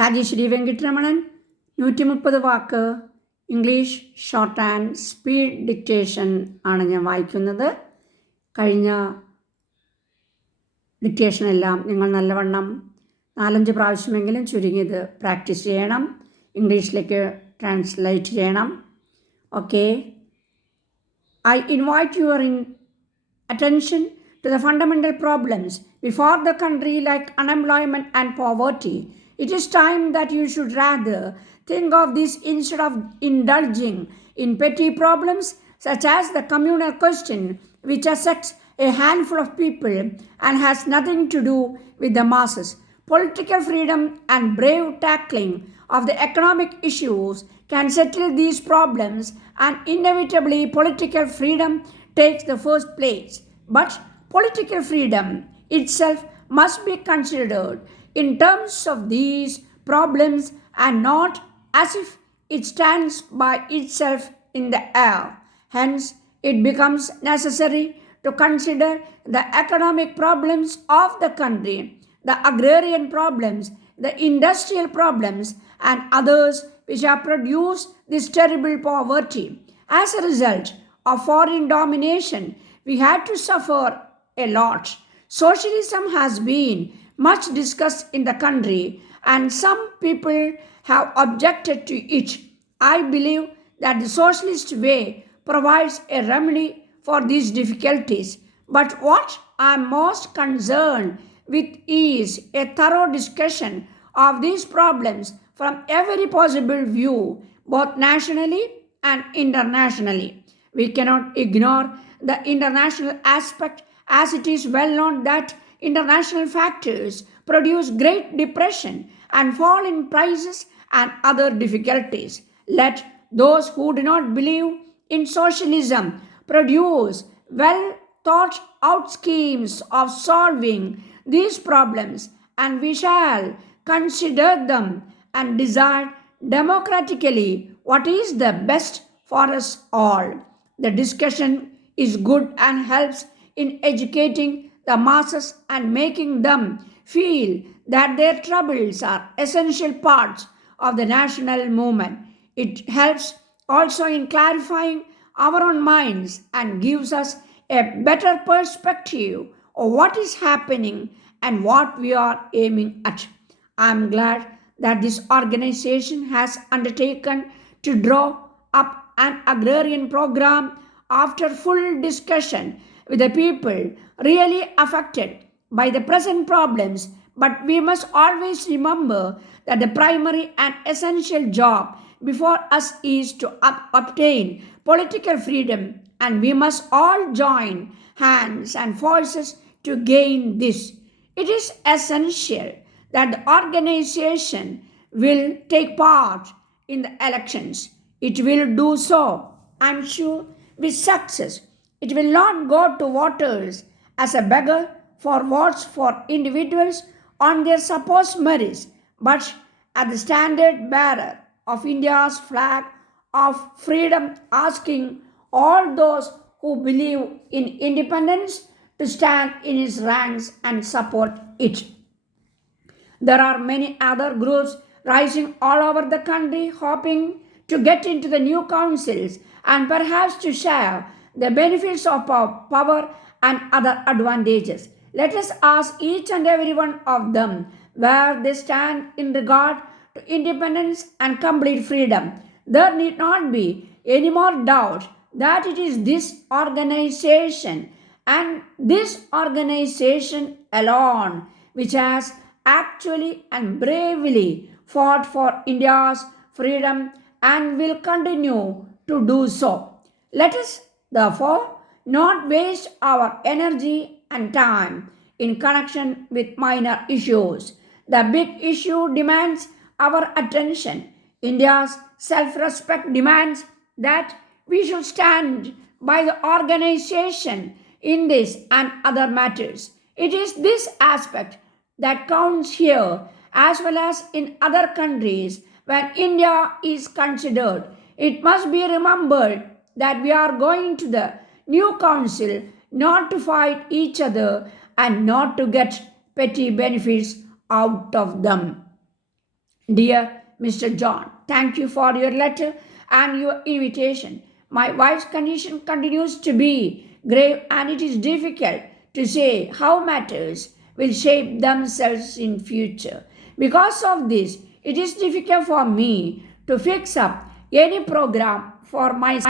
രാജേശ്വരി വെങ്കിട്ടരമണൻ 130 വാക്ക് English shorthand speed dictation ആണ് ഞാൻ വായിക്കുന്നത്. കഴിഞ്ഞ ഡിക്റ്റേഷനെല്ലാം നിങ്ങൾ നല്ലവണ്ണം 4-5 പ്രാവശ്യമെങ്കിലും ചുരുങ്ങിയത് പ്രാക്ടീസ് ചെയ്യണം. ഇംഗ്ലീഷിലേക്ക് ട്രാൻസ്ലേറ്റ് ചെയ്യണം. Okay. I invite your attention to the fundamental problems before the country like unemployment and poverty. It is time that you should rather think of this instead of indulging in petty problems such as the communal question which affects a handful of people and has nothing to do with the masses. Political freedom and brave tackling of the economic issues can settle these problems, and inevitably political freedom takes the first place. But political freedom itself must be considered in terms of these problems and not as if it stands by itself in the air. Hence, it becomes necessary to consider the economic problems of the country, the agrarian problems, the industrial problems, and others which have produced this terrible poverty. As a result of foreign domination, we had to suffer a lot. Socialism has been much discussed in the country, and some people have objected to it. I believe that the socialist way provides a remedy for these difficulties. But what I am most concerned with is a thorough discussion of these problems from every possible view, both nationally and internationally. We cannot ignore the international aspect, as it is well known that international factors produce Great Depression and fall in prices and other difficulties. Let those who do not believe in socialism produce well thought out schemes of solving these problems, and we shall consider them and decide democratically what is the best for us all. The discussion is good and helps in educating the masses and making them feel that their troubles are essential parts of the national movement. It helps also in clarifying our own minds and gives us a better perspective of what is happening and what we are aiming at. I am glad that this organization has undertaken to draw up an agrarian program after full discussion with the people really affected by the present problems. But we must always remember that the primary and essential job before us is to obtain political freedom, and we must all join hands and forces to gain this. It is essential that the organization will take part in the elections. It will do so, I'm sure, with success. It will not go to voters as a beggar for votes for individuals on their supposed merits, but as the standard bearer of India's flag of freedom, asking all those who believe in independence to stand in his ranks and support it. There are many other groups rising all over the country hoping to get into the new councils and perhaps to share the benefits of power and other advantages. Let us ask each and every one of them where they stand in regard to independence and complete freedom. There need not be any more doubt that it is this organization and this organization alone which has actually and bravely fought for India's freedom and will continue to do so. Let us therefore not waste our energy and time in connection with minor issues. The big issue demands our attention. India's self-respect demands that we should stand by the organization in this and other matters. It is this aspect that counts here as well as in other countries when India is considered. It must be remembered that we are going to the new council not to fight each other and not to get petty benefits out of them. Dear Mr. John, thank you for your letter and your invitation. My wife's condition continues to be grave, and it is difficult to say how matters will shape themselves in future. Because of this, it is difficult for me to fix up any program for my